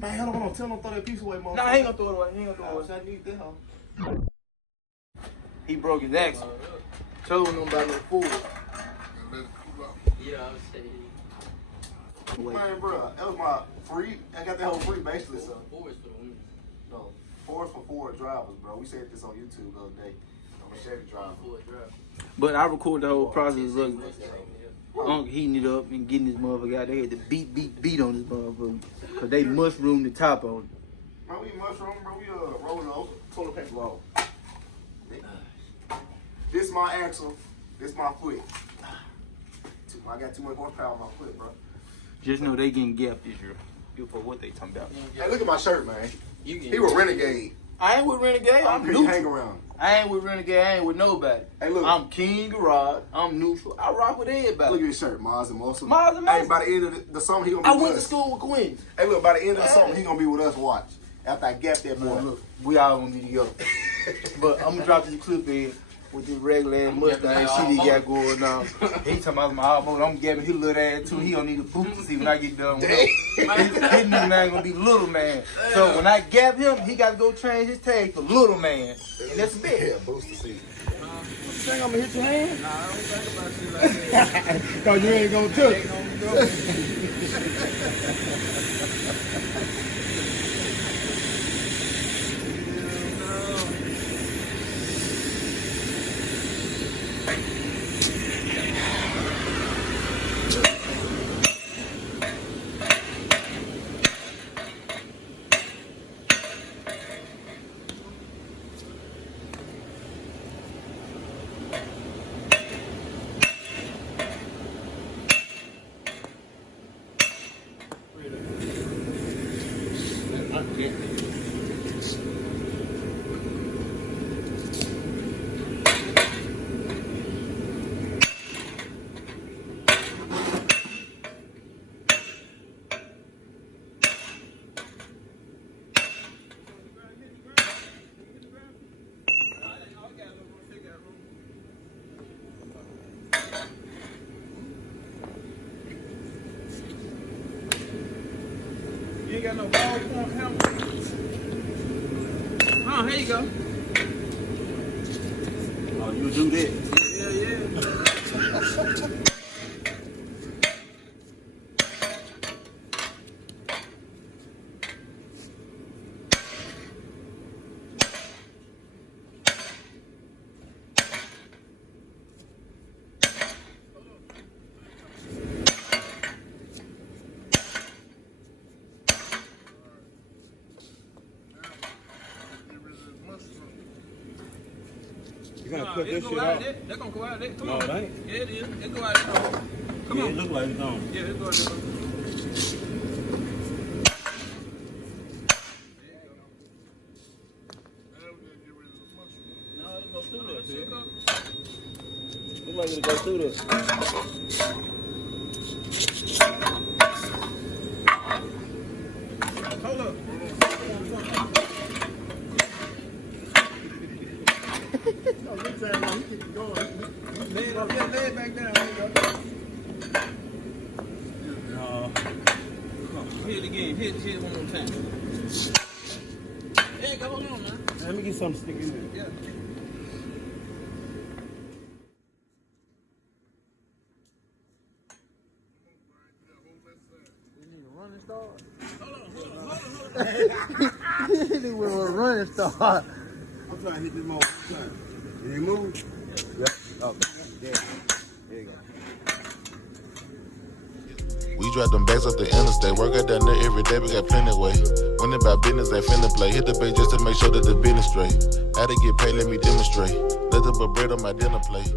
Man, hold on. Tell him to throw that piece away, motherfucker. Nah, he ain't gonna throw it away. He ain't gonna throw it away. I need that, huh? He broke his axle. Told him about no fool. Yeah, I was saying. Man, bro, that was my free. I got that whole free basically, so. No, Fords for Ford drivers, bro. We said this on YouTube the other day. I'm a Chevy driver. But I recorded the whole process of heating it up and getting this motherfucker out. They had to beat on this motherfucker. Cause they mushroomed the top on it. Bro, we mushroom, bro. We rolling on toilet paper roll. This my axle. This my foot. I got too much horsepower on my foot, bro. Just know they getting gapped this year. Give for what they talking about. Hey, look at my shirt, man. He was Renegade. I ain't with Renegade. I'm pretty neutral. hang around. I ain't with Renegade. I ain't with nobody. Hey, look. I'm King Garage. I'm neutral. I rock with everybody. Look at this shirt, Mars and Mosa. Mars and Mosa. Hey, by the end of the summer, he gonna be with us. I went to school with Quinn. Hey, look, by the end of the summer, he gonna be with us. Watch. After I gap that boy. Look, we all gonna be together. But I'm gonna drop this clip in with this regular ass Mustang shit he got going on. He talking about my almost. I'm gapping his little ass too. He don't need a boot to see when I get done with him. His new man gonna be little man. So when I gap him, he gotta go change his tag for little man. And that's a bit. Yeah, boost the seat. You think I'm gonna hit your hand? Nah, I don't think about shit like that. Cause you ain't gonna touch it. You ain't got no ball point helmet. Oh, here you go. Oh, you do that? Yeah. You gotta cut this shit off. They're gonna go out there. Come No, on. it ain't. Yeah, it is. It go out there. Come Yeah, on. it look like it's on. Yeah, it go out there. No, it go through that, dude. Look like it go through this. Hold up. Lay it back down. There you go. No. Hit it again. Hit it one more time. Yeah, go on now. Let me get something stick in there. Yeah. We need a running start. He was a running start. I'm trying to hit this motherfucker. Did it move? Yeah. Okay. There you go. We drop them bags up the interstate. Work out down there every day, we got plenty way. When it about business, they finna play. Hit the pay just to make sure that the business straight. How to get paid, let me demonstrate. Nothing but bread on my dinner plate.